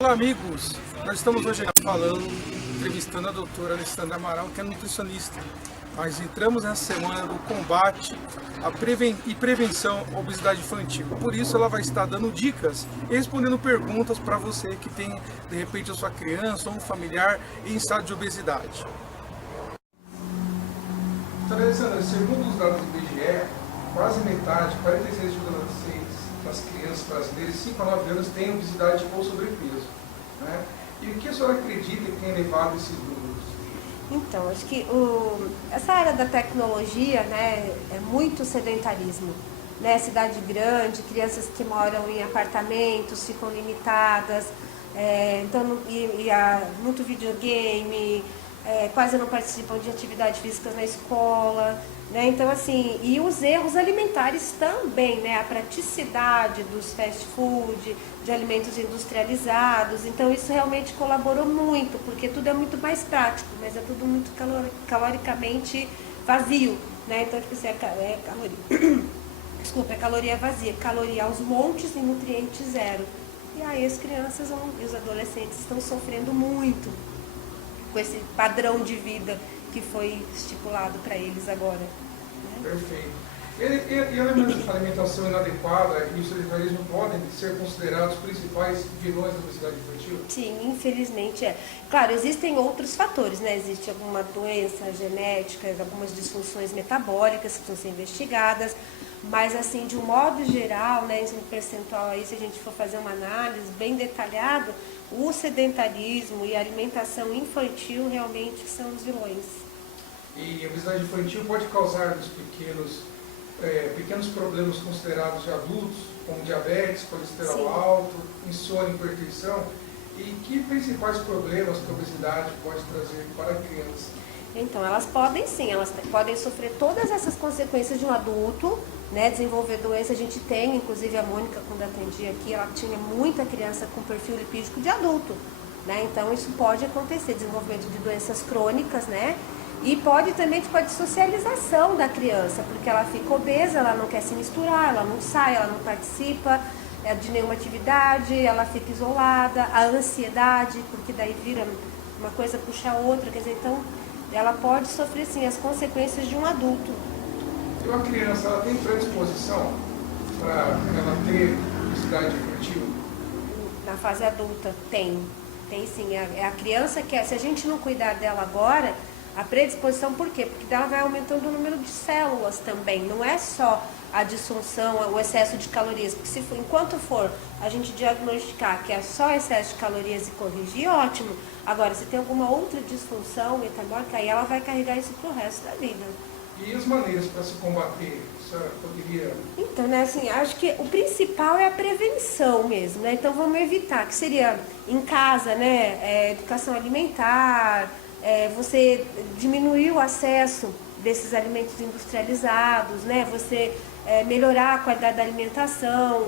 Olá amigos, nós estamos hoje falando, entrevistando a doutora Alessandra Amaral, que é nutricionista. Nós entramos nessa semana do combate e prevenção à obesidade infantil. Por isso ela vai estar dando dicas e respondendo perguntas para você que tem, de repente, a sua criança ou um familiar em estado de obesidade. Doutora Alessandra, segundo os dados do IBGE, quase metade, 46,6% das crianças brasileiras de 5 a 9 anos têm obesidade ou sobrepeso, né? E o que a senhora acredita que tem levado esses números? Então, acho que essa área da tecnologia, né, é muito sedentarismo, né? Cidade grande, crianças que moram em apartamentos ficam limitadas, muito videogame, quase não participam de atividades físicas na escola, né? Então, assim, e os erros alimentares também, né? A praticidade dos fast food, de alimentos industrializados. Então, isso realmente colaborou muito, porque tudo é muito mais prático, mas é tudo muito caloricamente vazio, né? Então, tipo assim, é caloria vazia, caloria aos montes e nutriente zero. E aí as crianças e os adolescentes estão sofrendo muito com esse padrão de vida que foi estipulado para eles agora. Né? Perfeito. E a alimentação inadequada e o sedentarismo podem ser considerados os principais vilões da obesidade infantil? Sim, infelizmente é. Claro, existem outros fatores, né? Existe alguma doença genética, algumas disfunções metabólicas que precisam ser investigadas, mas assim, de um modo geral, né, em percentual aí, se a gente for fazer uma análise bem detalhada, o sedentarismo e a alimentação infantil realmente são os vilões. E a obesidade infantil pode causar nos pequenos problemas considerados de adultos, como diabetes, colesterol Sim. alto, insônia, hipertensão. E que principais problemas que a obesidade pode trazer para a criança? Então, elas podem sim, elas podem sofrer todas essas consequências de um adulto, né, desenvolver doença. A gente tem, inclusive a Mônica, quando atendia aqui, ela tinha muita criança com perfil lipídico de adulto, né, então isso pode acontecer, desenvolvimento de doenças crônicas, né, e pode também, tipo, a dissocialização da criança, porque ela fica obesa, ela não quer se misturar, ela não sai, ela não participa de nenhuma atividade, ela fica isolada, a ansiedade, porque daí vira uma coisa puxa a outra, quer dizer, então ela pode sofrer sim as consequências de um adulto. E uma criança, ela tem predisposição para ela ter obesidade infantil? Na fase adulta, tem sim. É a criança que, se a gente não cuidar dela agora, a predisposição, por quê? Porque ela vai aumentando o número de células também, não é só a disfunção, o excesso de calorias, porque se for, enquanto for a gente diagnosticar que é só excesso de calorias e corrigir, ótimo. Agora, se tem alguma outra disfunção metabólica, aí ela vai carregar isso pro resto da vida. E as maneiras para se combater? A senhora poderia... Então, né, assim, acho que o principal é a prevenção mesmo, né? Então, vamos evitar, que seria em casa, né, educação alimentar, você diminuir o acesso desses alimentos industrializados, né? Você melhorar a qualidade da alimentação,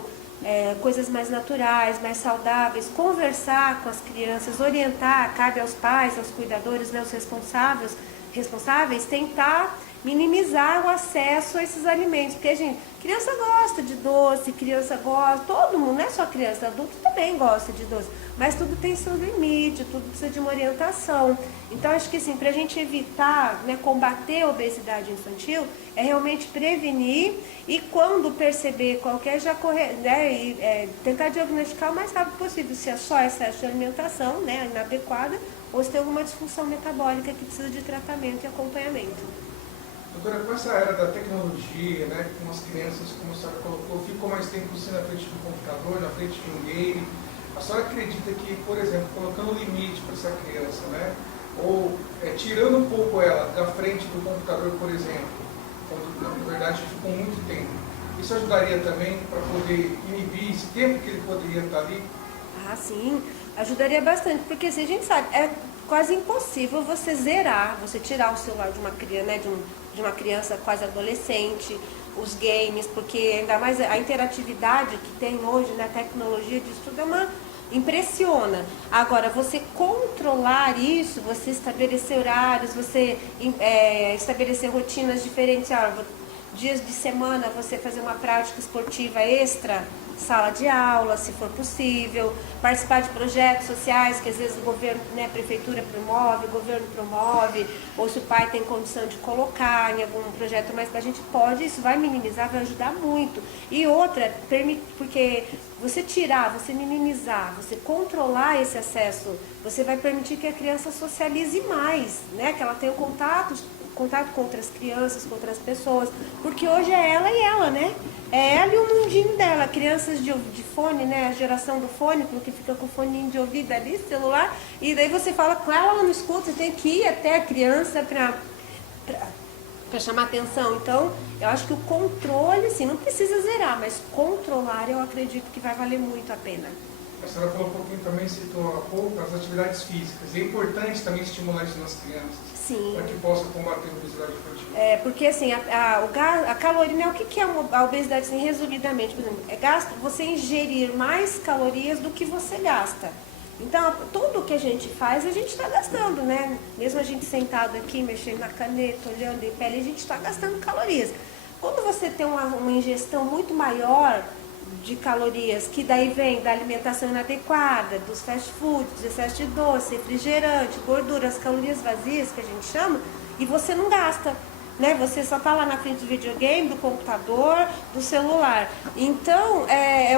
coisas mais naturais, mais saudáveis, conversar com as crianças, orientar, cabe aos pais, aos cuidadores, né, os responsáveis, tentar minimizar o acesso a esses alimentos, porque, gente, criança gosta de doce, criança gosta, todo mundo, não é só criança, adulto também gosta de doce, mas tudo tem seu limite, tudo precisa de uma orientação. Então, acho que assim, para a gente evitar, né, combater a obesidade infantil, é realmente prevenir e quando perceber qualquer já correr, né, e tentar diagnosticar o mais rápido possível se é só excesso de alimentação, né, inadequada, ou se tem alguma disfunção metabólica que precisa de tratamento e acompanhamento. Doutora, com essa era da tecnologia, né, com as crianças, como a senhora colocou, ficam mais tempo assim na frente do computador, na frente de um game, a senhora acredita que, por exemplo, colocando limite para essa criança, né, ou tirando um pouco ela da frente do computador, por exemplo, quando na verdade ficou muito tempo, isso ajudaria também para poder inibir esse tempo que ele poderia estar ali? Ah, sim, ajudaria bastante, porque assim, a gente sabe, é quase impossível você zerar, você tirar o celular de uma criança, né, de uma criança quase adolescente, os games, porque ainda mais a interatividade que tem hoje na tecnologia disso tudo impressiona. Agora, você controlar isso, você estabelecer horários, você estabelecer rotinas diferentes. dias de semana você fazer uma prática esportiva extra, sala de aula, se for possível, participar de projetos sociais que às vezes o governo, né, a prefeitura promove, o governo promove, ou se o pai tem condição de colocar em algum projeto, mas a gente pode, isso vai minimizar, vai ajudar muito. E outra, porque você tirar, você minimizar, você controlar esse acesso, você vai permitir que a criança socialize mais, né, que ela tenha contato com outras crianças, com outras pessoas, porque hoje é ela e ela, né? É ela e o mundinho dela, crianças de fone, né? A geração do fone, porque fica com o foninho de ouvido ali, celular, e daí você fala com ela, ela não escuta, você tem que ir até a criança para chamar atenção. Então, eu acho que o controle, assim, não precisa zerar, mas controlar eu acredito que vai valer muito a pena. A senhora falou um pouquinho também, citou há pouco, as atividades físicas. É importante também estimular isso nas crianças. Sim. Para que possa combater a obesidade infantil. Porque assim, a caloria, né, o que é a obesidade, assim, resumidamente? Por exemplo, você ingerir mais calorias do que você gasta. Então, tudo que a gente faz, a gente está gastando, né? Mesmo a gente sentado aqui, mexendo na caneta, olhando em pele, a gente está gastando calorias. Quando você tem uma ingestão muito maior de calorias, que daí vem da alimentação inadequada, dos fast foods, do excesso de doce, refrigerante, gordura, as calorias vazias que a gente chama, e você não gasta, né? Você só está lá na frente do videogame, do computador, do celular. Então,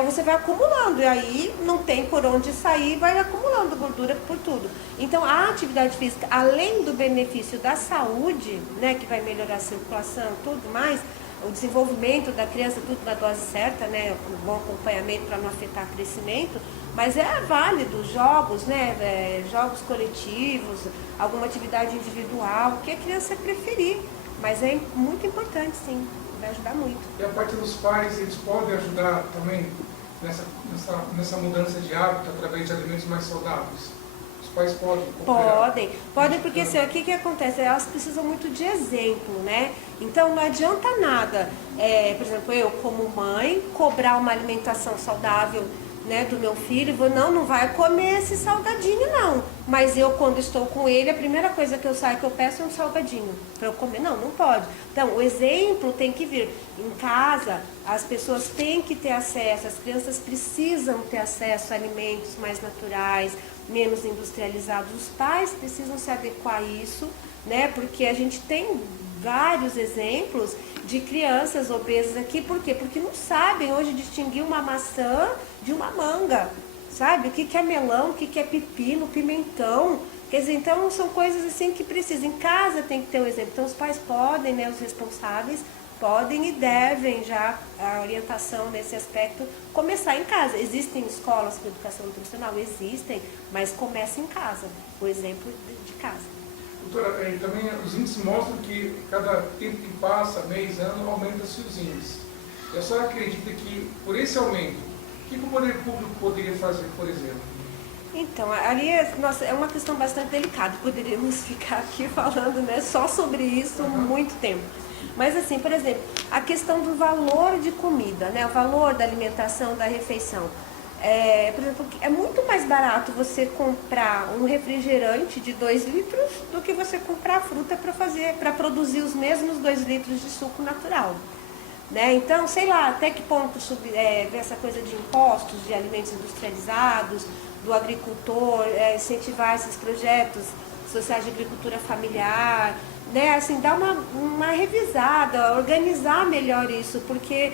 você vai acumulando, e aí não tem por onde sair, vai acumulando gordura por tudo. Então, a atividade física, além do benefício da saúde, né, que vai melhorar a circulação e tudo mais, o desenvolvimento da criança, tudo na dose certa, né, um bom acompanhamento para não afetar o crescimento, mas é válido jogos, né, jogos coletivos, alguma atividade individual, que a criança preferir, mas é muito importante, sim, vai ajudar muito. E a parte dos pais, eles podem ajudar também nessa mudança de hábito através de alimentos mais saudáveis? Os pais podem? Podem, porque assim, o que acontece? Elas precisam muito de exemplo, né? Então não adianta nada, por exemplo, eu como mãe, cobrar uma alimentação saudável, né, do meu filho, não vai comer esse salgadinho não, mas eu quando estou com ele, a primeira coisa que eu saio que eu peço é um salgadinho para eu comer, não pode. Então o exemplo tem que vir em casa, as pessoas têm que ter acesso, as crianças precisam ter acesso a alimentos mais naturais, menos industrializados, os pais precisam se adequar a isso, né, porque a gente tem vários exemplos de crianças obesas aqui, por quê? Porque não sabem hoje distinguir uma maçã de uma manga, sabe? O que é melão, o que é pepino, pimentão, quer dizer, então são coisas assim que precisam, em casa tem que ter o exemplo, então os pais podem, né, os responsáveis, podem e devem já, a orientação nesse aspecto, começar em casa. Existem escolas com educação nutricional? Existem, mas começa em casa, o exemplo de casa. Doutora, também os índices mostram que cada tempo que passa, mês, ano, aumenta-se os índices. E a senhora acredita que, por esse aumento, o que o poder público poderia fazer, por exemplo? Então, ali é uma questão bastante delicada. Poderíamos ficar aqui falando, né, só sobre isso muito tempo. Mas assim, por exemplo, a questão do valor de comida, né, o valor da alimentação, da refeição. Por exemplo, é muito mais barato você comprar um refrigerante de 2 litros do que você comprar fruta para produzir os mesmos 2 litros de suco natural. Né? Então, sei lá, até que ponto ver essa coisa de impostos, de alimentos industrializados, do agricultor, incentivar esses projetos sociais de agricultura familiar, né? Assim, dar uma revisada, organizar melhor isso, porque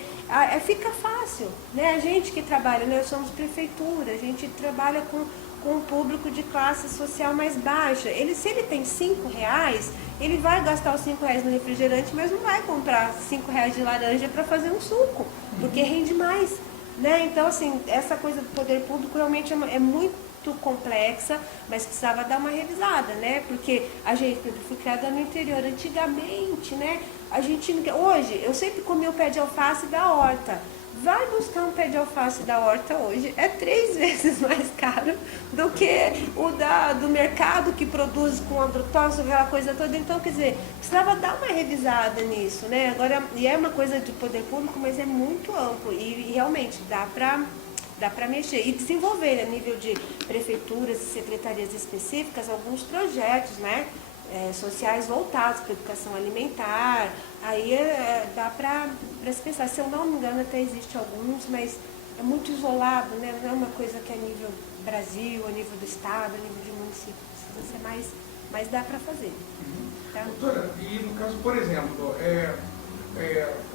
fica fácil, né? A gente que trabalha, nós somos prefeitura, a gente trabalha com um público de classe social mais baixa. Se ele tem R$5, ele vai gastar os R$5 no refrigerante, mas não vai comprar R$5 de laranja para fazer um suco, porque rende mais, né? Então, assim, essa coisa do poder público realmente é muito complexa, mas precisava dar uma revisada, né? Porque a gente foi criada no interior antigamente, né? Hoje, eu sempre comi o pé de alface da horta. Vai buscar um pé de alface da horta hoje, é 3 vezes mais caro do que o do mercado que produz com agrotóxico, aquela coisa toda. Então, quer dizer, precisava dar uma revisada nisso, né? Agora, e é uma coisa de poder público, mas é muito amplo e realmente dá para dá para mexer e desenvolver a nível de prefeituras e secretarias específicas alguns projetos, né, sociais voltados para a educação alimentar. Aí dá para se pensar, se eu não me engano até existe alguns, mas é muito isolado, né? Não é uma coisa que é a nível Brasil, a nível do estado, a nível de município, precisa ser mais, mas dá para fazer. Tá? Doutora, e no caso, por exemplo,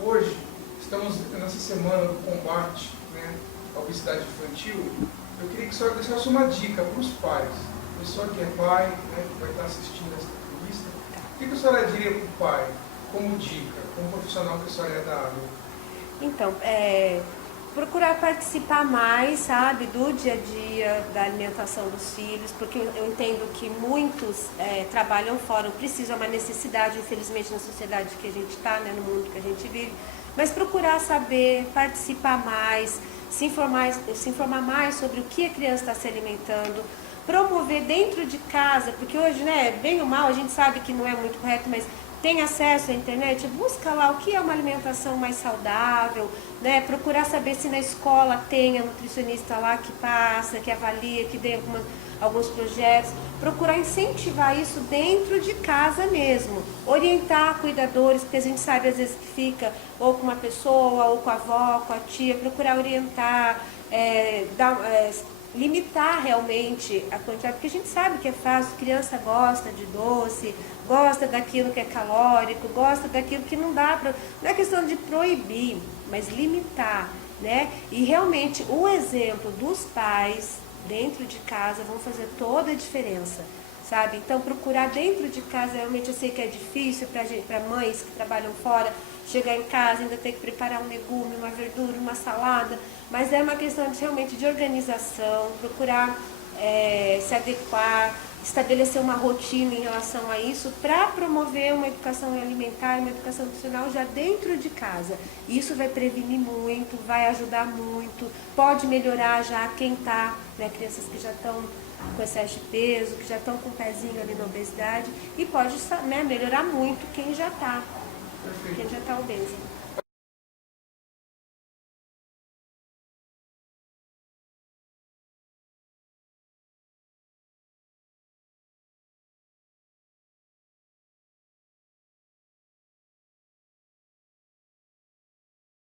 hoje estamos nessa semana do combate, né, à obesidade infantil. Eu queria que a senhora deixasse uma dica para os pais, pessoa que é pai, né, que vai estar assistindo essa entrevista. O que a senhora diria para o pai, como dica, como profissional que a senhora é da área? Então, procurar participar mais, sabe, do dia a dia da alimentação dos filhos, porque eu entendo que muitos trabalham fora, precisam, é uma necessidade, infelizmente, na sociedade que a gente está, né, no mundo que a gente vive, mas procurar saber, participar mais, se informar mais sobre o que a criança está se alimentando, promover dentro de casa, porque hoje, né, bem ou mal, a gente sabe que não é muito correto, mas tem acesso à internet, busca lá o que é uma alimentação mais saudável, né? Procurar saber se na escola tem a nutricionista lá que passa, que avalia, que dê alguns projetos. Procurar incentivar isso dentro de casa mesmo. Orientar cuidadores, porque a gente sabe às vezes que fica ou com uma pessoa, ou com a avó, com a tia. Procurar orientar, limitar realmente a quantidade, porque a gente sabe que é fácil, criança gosta de doce, gosta daquilo que é calórico, gosta daquilo que não dá para... Não é questão de proibir, mas limitar, né? E realmente o exemplo dos pais dentro de casa vão fazer toda a diferença, sabe? Então procurar dentro de casa, realmente eu sei que é difícil para mães que trabalham fora, chegar em casa, ainda ter que preparar um legume, uma verdura, uma salada, mas é uma questão realmente de organização, procurar se adequar, estabelecer uma rotina em relação a isso para promover uma educação alimentar, uma educação nutricional já dentro de casa. Isso vai prevenir muito, vai ajudar muito, pode melhorar já quem está, né, crianças que já estão com excesso de peso, que já estão com o pezinho ali na obesidade, e pode, né, melhorar muito quem já está obeso.